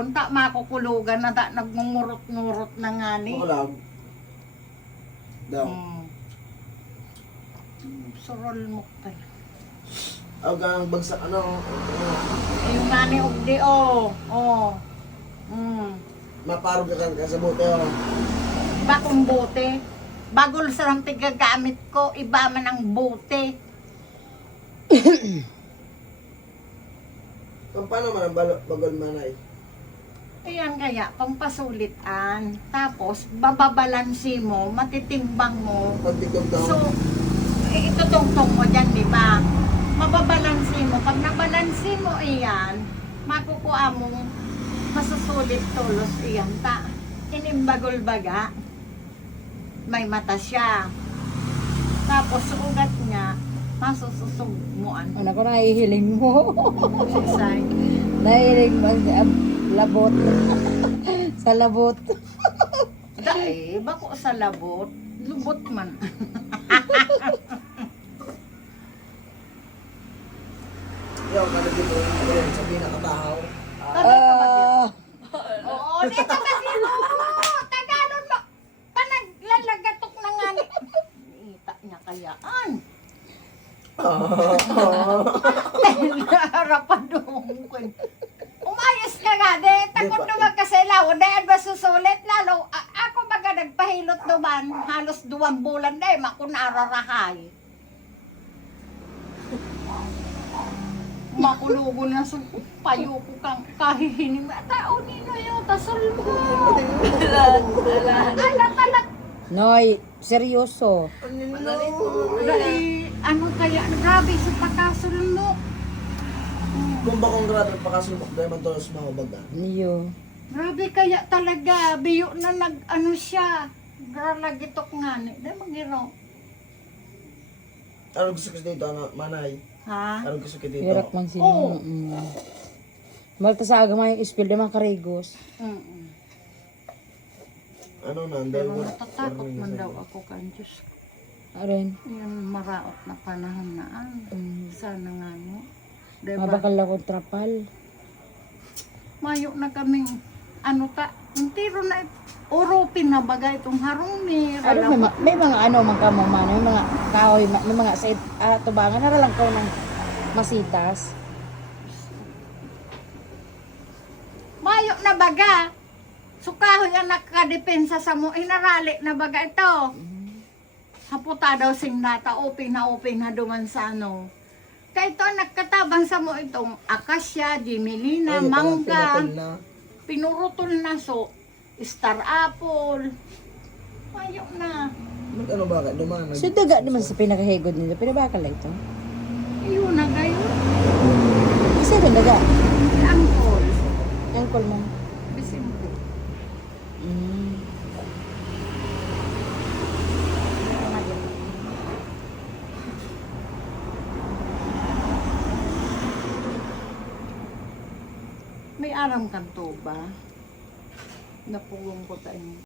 Punta makukulugan na nagmumurot-ngurot na nga ni. Makulag. Daw. Surol mo tayo. Ang bagsak ano. Yung mani ugdi oh. Maparog ka sa bote oh. Bakong bote. Bagol sa lang tigagamit ko, iba man ang bote. Paano man ang bagol manay? Ayan kaya, pampasulitan. Tapos, bababalansi mo, matitimbang mo. Pagtigong daw. So, itutungtong mo dyan, di ba? Mababalansi mo. Pag nabalansi mo iyan, makukuha mong masusulit tulos iyan. Inimbagol baga. May mata siya. Tapos, ugat niya, masususugmuan. Ano ko nahihiling mo? Sisay. Nahihiling mo sa labot. Sa labot. Dahil, bako sa labot, lubot man. Yaw, kalagin mo sa pinakatahaw. Oo, di tagasin mo! Tagalon mo! Panaglalagatok na nga ni... Ita niya kayaan. Harapan doon ko. Umayos ka nga, de. Takot naman kasi lawan. Dahil ba susulit? Lalo, ako baga nagpahilot naman. Halos 2 bulan dahil makunararahay. Makulugo na sa payo ko kang kahihining. Tao nino yun, tasol mo. Alat. Noy, seryoso. Dahil, ano kaya, grabe sa pagkasol mo. Kung bakong grabe pakasulok dahil man tolos mahubaga. Niyo. Grabe kaya talaga, biyo na nag-ano siya. Gralagitok nga ni. Dahil magiro. Ano gusto ko dito, ano, manay? Ha? Ano gusto ko dito? Hirak man sila. Oo. Malta sa aga may ispil di man karigos. Ano na, ang Pero dalawa. natatakot man daw ako kan Diyos. Arin. Yan maraot na panahon na sana nga mo. Diba? Mabakal ako trapal. Mayo na kaming ano ta, intiro na oropin na bagay itong harumi. Ano may mga ano man kamo man, may mga kahoy, may mga sa tubangan na lang ko ng masitas. Mayo na baga. Sukahoy ang nakadepensa sa mo, inarali na baga ito. Haputa daw sing nata, open na duman sa ano. Kaya ito, nagkatabang sa mo itong akasya, jimelina, mangga, pinurutol na so, star apple. Mayo na. Ano ba ka? Dumanag. So daga naman sa pinakahigod nila, pinabakal lang ito. Iyon na gayon. Kasi rin daga. Angkol. Angkol mo. Bisimpo. May aram kanto ba? Napulong ko tayo.